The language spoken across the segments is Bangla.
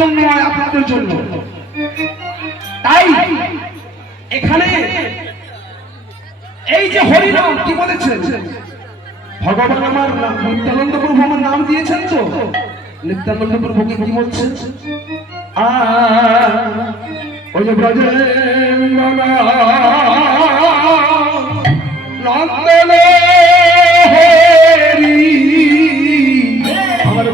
জন্য নয়, আপনাদের জন্য। তাই এখানে এই যে হরিনাম কি বলেছেন, ভগবান আমার নিত্যানন্দ প্রভু আমার নাম দিয়েছেন, তো নিত্যানন্দ প্রভুকে কি বলছেন, ওই যে ব্রজেন্দ্র নন্দন হরি আমার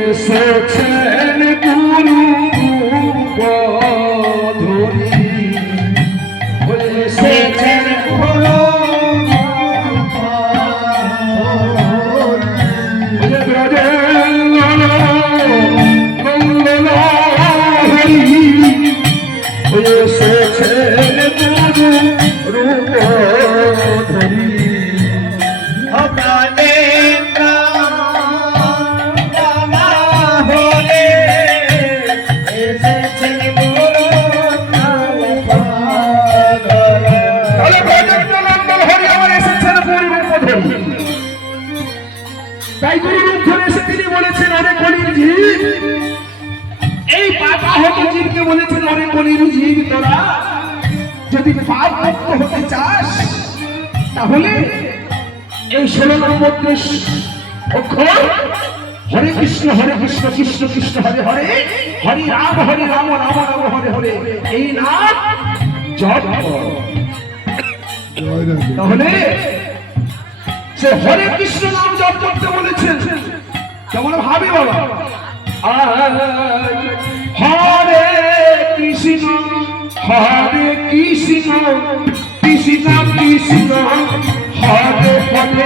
এসেছেন গুরু ধরি, এসেছেন গুরু নন্দন হরি, এসেছেন গুরু রূপ ধরি। তাই গুরুরূপ ধরে এসে তিনি বলেছেন, অনেক কলির জীব, এই পাপ আহত জীবকে বলেছেন, অনেক কলির জীব, তোরা যদি পাপ মুক্ত হতে চাস তাহলে এই 16 নম্বর অক্ষর হরে কৃষ্ণ কৃষ্ণ কৃষ্ণ হরে হরে, হরে রাম রাম রাম হরে হরে, এই নাম জপ কর। তাহলে সে হরে কৃষ্ণ নাম জপ করতে বলেছেন, কেমন ভাবে বাবা, হরে কৃষ্ণ কৃষ্ণ কৃষ্ণ কৃষ্ণ হরে হরে,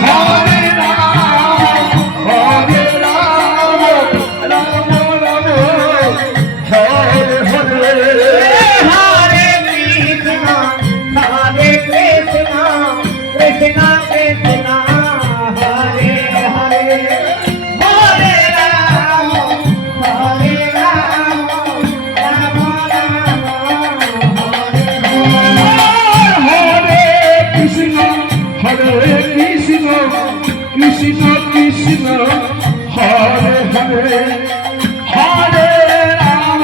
হরে রাম হরে রাম রাম রাম হরে হরে, হরে কৃষ্ণ কৃষ্ণ কৃষ্ণ হরে হরে, হরে রাম রাম রাম হরে হরে কৃষ্ণ কৃষ্ণ কৃষ্ণ কৃষ্ণ হরে হরে, হরে রাম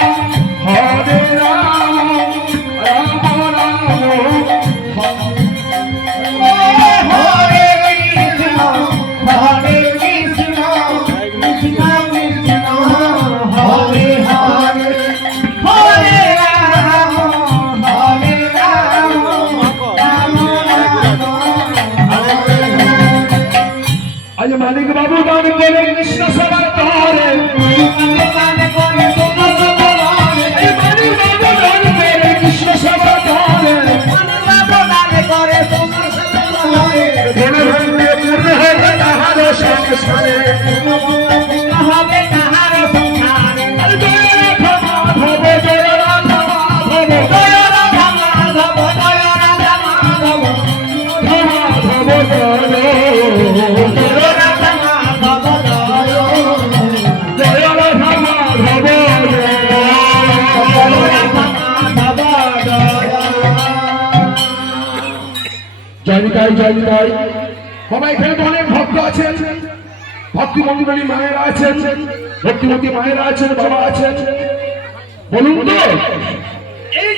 রাম রাম হরে কৃষ্ণ কৃষ্ণ কৃষ্ণ হরে হরে, হরে রাম রাম রাম আজ মালিক বাবু দান করে কৃষ্ণ সবার তারে, মালিক বাবু দান করে কৃষ্ণ সবার তারে, পূর্ণ হবে তাহার সংসারে, হবে তাহার সংসারে, জয় রাধা মাধব জয় রাধা মাধব জয় রাধা মাধব জয় রাধা মাধব মাধব জয় রাধা মাধব জয়, জয় রাধা মাধব জয় জয় জয়। বাবা এখানে তো অনেক ভক্ত আছেন, ভক্তিমন্ডলী মায়েরা আছেন, ভক্তিমতী মায়েরা আছেন, বাবা আছেন, বলুন তো এই